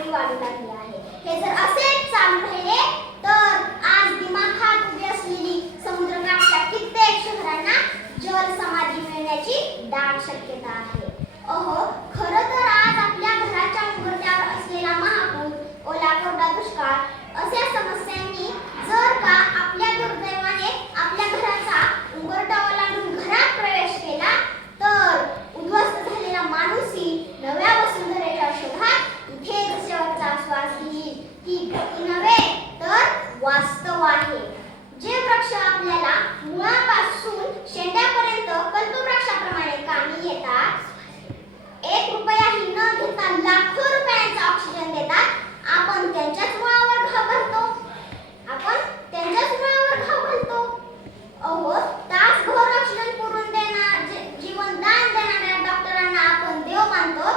पातळी वाढू लागली आहे. हे जर असेच चालू राहिले तर आज दिमाखात उभी असलेली समुद्रकाठच्या कित्येक शहरांना जल समाधी मिळण्याची दाट शक्यता आहे. खरं तर आज आपल्या घराच्या उंबरठ्यावर असलेला महापूर, ओला कोरडा दुष्काळ अशा समस्यांनी जर का आपल्या दुर्दैवाने आपल्या घराचा उंबरठा ओलांडून घरात प्रवेश केला तर उद्ध्वस्त झालेला माणूसही नव्या वसुंधरेच्या शोधात इथेच शेवटचा श्वास घेईल. ती भीती नव्हे तर वास्तव आहे. जे वृक्ष आपल्याला मुळापासून शेंड्यापर्यंत कल्पवृक्षाप्रमाणे कामी येतात, 1 रुपयाही न घेता लाखो रुपयांचा ऑक्सिजन देतात, आपण त्यांच्याच मुळावर घाव घालतो. तासभर ऑक्सिजन पुरवून जीवन दान देणाऱ्या डॉक्टरांना आपण देव मानतो,